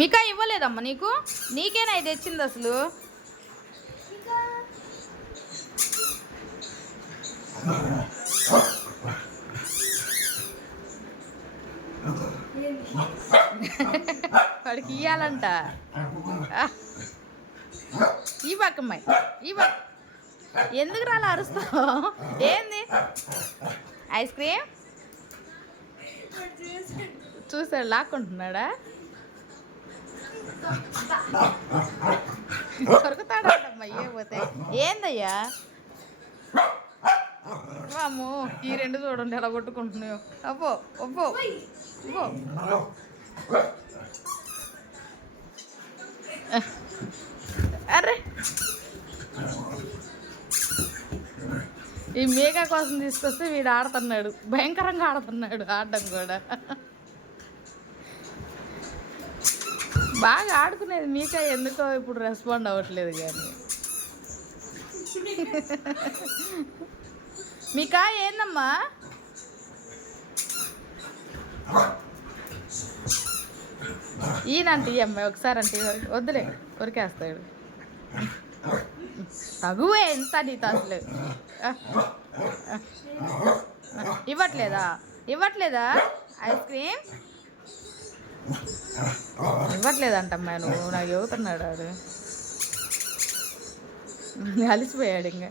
మీకా ఇవ్వలేదమ్మా నీకు? నీకేనా ఇది తెచ్చింది అసలు? వాడికి ఇయ్యాలంట. ఈ పక్కమ్మాయి ఈ పక్క ఎందుకు రాలా అరుస్తావు? ఏంది ఐస్ క్రీమ్ చూసాడు లాక్కుంటున్నాడా? కొరుకుతాడమ్మా పోతే. ఏందయ్యా వాము ఈ రెండు చూడండి ఎలా కొట్టుకుంటున్నాయో. అబ్బో అబ్బో అబ్బో అరే ఈ మేఘా కోసం తీసుకొస్తే వీడు ఆడుతున్నాడు, భయంకరంగా ఆడుతున్నాడు. ఆడడం కూడా బాగా ఆడుకునేది మీకా, ఎందుకో ఇప్పుడు రెస్పాండ్ అవ్వట్లేదు. కానీ మీకా ఏందమ్మా? ఈయనంటే ఈ అమ్మాయి ఒకసారి అంటే వద్దులే కొరికేస్తాడు. తగువే ఎంత నీతో అసలు. ఇవ్వట్లేదా ఇవ్వట్లేదా ఐస్ క్రీమ్ ఇవ్వట్లేదంటమ్మా. నువ్వు నాకు చెబుతున్నాడు. వాడు అలిసిపోయాడు ఇంకా.